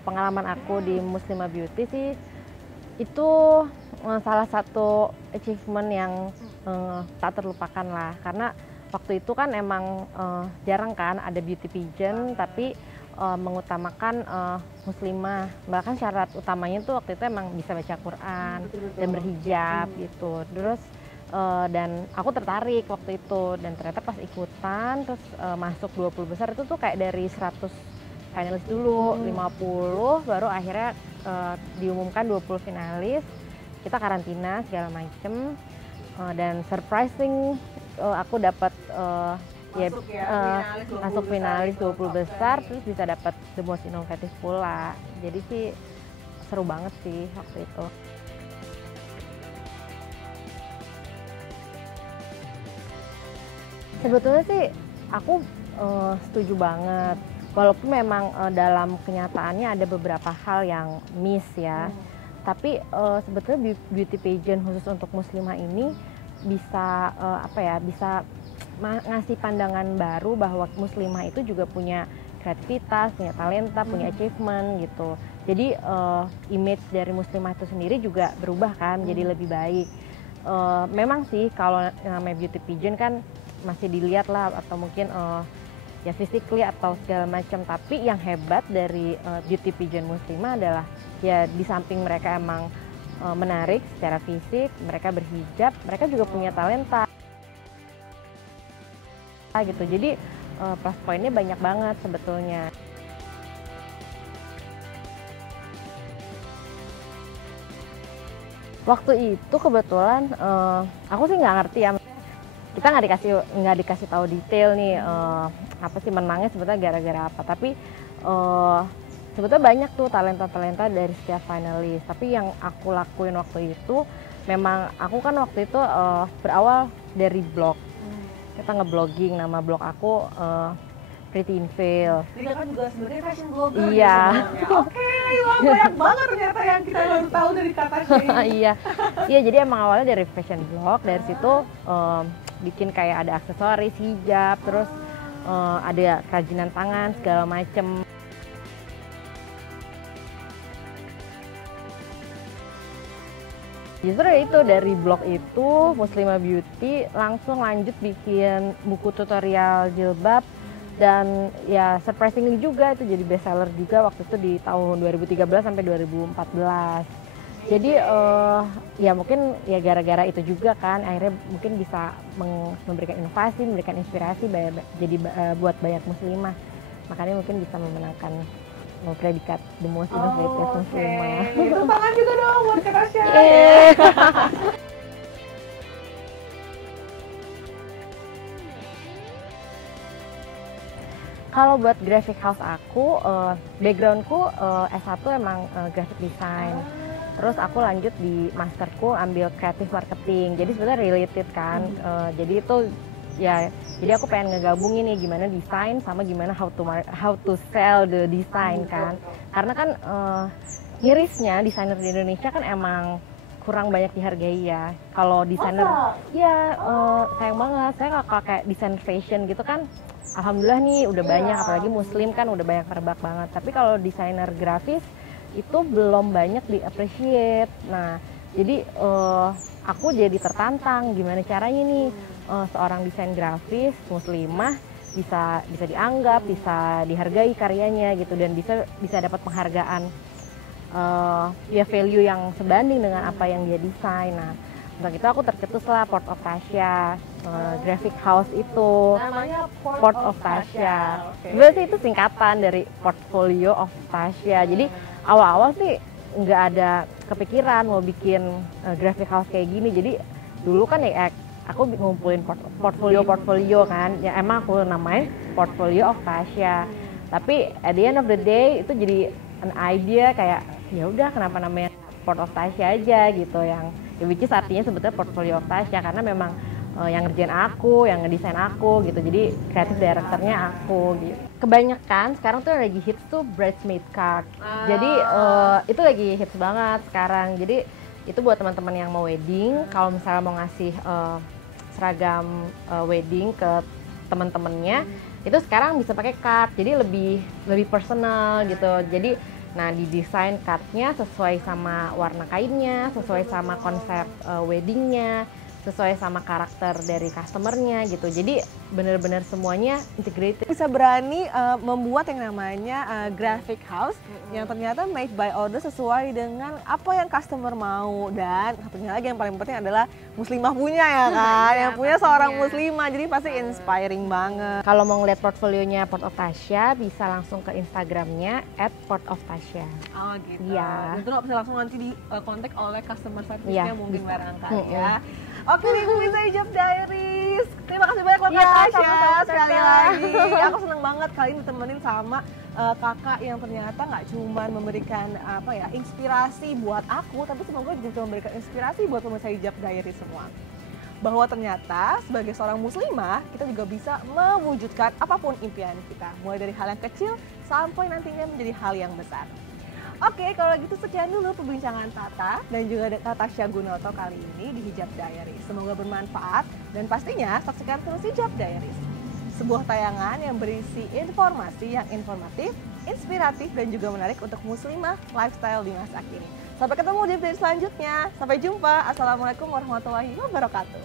pengalaman aku di Muslimah Beauty sih itu salah satu achievement yang tak terlupakan lah, karena waktu itu kan emang jarang kan ada beauty pageant tapi mengutamakan muslimah, bahkan syarat utamanya tuh waktu itu emang bisa baca Quran dan berhijab gitu. Terus dan aku tertarik waktu itu, dan ternyata pas ikutan terus masuk 20 besar itu tuh kayak dari 100 finalis dulu, 50 baru akhirnya diumumkan 20 finalis. Kita karantina segala macem, dan surprising aku dapat masuk finalis 20 besar, terus bisa dapat the most innovative pula. Jadi sih seru banget sih waktu itu. Sebetulnya sih aku setuju banget, walaupun memang dalam kenyataannya ada beberapa hal yang miss ya. Tapi sebetulnya beauty pageant khusus untuk muslimah ini bisa bisa ngasih pandangan baru bahwa muslimah itu juga punya kreativitas, punya talenta, punya achievement gitu. Jadi image dari muslimah itu sendiri juga berubah kan, jadi lebih baik. Memang sih kalau namanya beauty pageant kan masih dilihat lah, atau mungkin ya physically atau segala macam, tapi yang hebat dari beauty pageant muslimah adalah ya di samping mereka emang menarik secara fisik, mereka berhijab, mereka juga punya talenta gitu. Jadi plus poinnya banyak banget sebetulnya. Waktu itu kebetulan aku sih nggak ngerti ya, kita nggak dikasih tahu detail nih apa sih menangnya sebetulnya gara-gara apa, tapi sebetulnya banyak tuh talenta-talenta dari setiap finalis. Tapi yang aku lakuin waktu itu, memang aku kan waktu itu berawal dari blog. Kita ngeblogging, nama blog aku Pretty in Veil. Dia kan juga sebenarnya fashion blogger. Iya. Oke, wah banyak banget ternyata yang kita baru tahu dari kata ini. Iya, jadi emang awalnya dari fashion blog, dari situ bikin kayak ada aksesoris, hijab, terus ada kerajinan tangan segala macem. Justru itu dari blog itu Muslimah Beauty langsung lanjut bikin buku tutorial jilbab, dan ya surprisingly juga itu jadi bestseller juga waktu itu di tahun 2013 sampai 2014. Jadi ya mungkin ya gara-gara itu juga kan akhirnya mungkin bisa memberikan inovasi, memberikan inspirasi jadi buat banyak muslimah. Makanya mungkin bisa memenangkan predikat the most innovative muslimah. Tepuk tangan juga dong buat Kak Tasya. Kalau buat graphic house aku, backgroundku S1 emang graphic design. Terus aku lanjut di masterku ambil creative marketing. Jadi sebenarnya related kan. Jadi itu ya, jadi aku pengen ngegabungin nih gimana desain sama gimana how to sell the design kan. Karena kan mirisnya desainer di Indonesia kan emang kurang banyak dihargai ya. Kalau desainer ya sayang banget. Saya kalau kayak desain fashion gitu kan, alhamdulillah nih udah banyak, apalagi muslim kan udah banyak merebak banget. Tapi kalau desainer grafis itu belum banyak di-appreciate. Nah, jadi aku jadi tertantang gimana caranya nih seorang desain grafis muslimah bisa dianggap, bisa dihargai karyanya gitu, dan bisa dapat penghargaan ya value yang sebanding dengan apa yang dia desain. Nah, untuk itu aku tercetus lah Port of Tasya, graphic house itu. Namanya Port of Tasya. Sebenarnya sih itu singkatan dari Portfolio of Tasya. Jadi awal-awal sih nggak ada kepikiran mau bikin graphic house kayak gini. Jadi dulu kan ya aku ngumpulin portfolio kan, ya emang aku namain Portfolio of Tasya. Tapi at the end of the day itu jadi an idea kayak ya udah kenapa namanya Port of Tasya aja gitu, yang which is artinya sebetulnya Portfolio of Tasya karena memang yang ngerjain aku, yang ngedesain aku gitu, jadi kreatif directornya aku gitu. Kebanyakan sekarang tuh lagi hits tuh bridesmaid card, jadi itu lagi hits banget sekarang. Jadi itu buat teman-teman yang mau wedding, kalau misalnya mau ngasih seragam wedding ke teman-temannya, itu sekarang bisa pakai card, jadi lebih personal gitu. Jadi Nah, didesain cardnya sesuai sama warna kainnya, sesuai sama konsep weddingnya, sesuai sama karakter dari customernya gitu. Jadi benar-benar semuanya integrated. Bisa berani membuat yang namanya graphic house yang ternyata made by order sesuai dengan apa yang customer mau, dan satunya lagi yang paling penting adalah muslimah punya ya kan, yang punya seorang muslimah, jadi pasti inspiring banget. Kalau mau ngeliat portfolionya Port of Tasya, bisa langsung ke Instagramnya @portoftasya. Oh gitu. Iya. Itu bisa langsung nanti di kontak oleh customer service-nya Iya, mungkin bisa. barangkali ya. Oke nih, Pemirsa Hijab Diaries. Terima kasih banyak loh Iya, Kak Tasya sama-sama, sekali Tata. lagi. Aku seneng banget kali ini ditemenin sama kakak yang ternyata nggak cuma memberikan inspirasi buat aku, tapi semoga juga bisa memberikan inspirasi buat pemirsa Hijab Diaries semua. Bahwa ternyata sebagai seorang muslimah kita juga bisa mewujudkan apapun impian kita, mulai dari hal yang kecil sampai nantinya menjadi hal yang besar. Oke, kalau gitu sekian dulu perbincangan Tata dan juga Kak Tasya Gunoto kali ini di Hijab Diaries. Semoga bermanfaat dan pastinya saksikan terus Hijab Diaries, sebuah tayangan yang berisi informasi yang informatif, inspiratif dan juga menarik untuk muslimah lifestyle di masa kini. Sampai ketemu di video selanjutnya. Sampai jumpa. Assalamualaikum warahmatullahi wabarakatuh.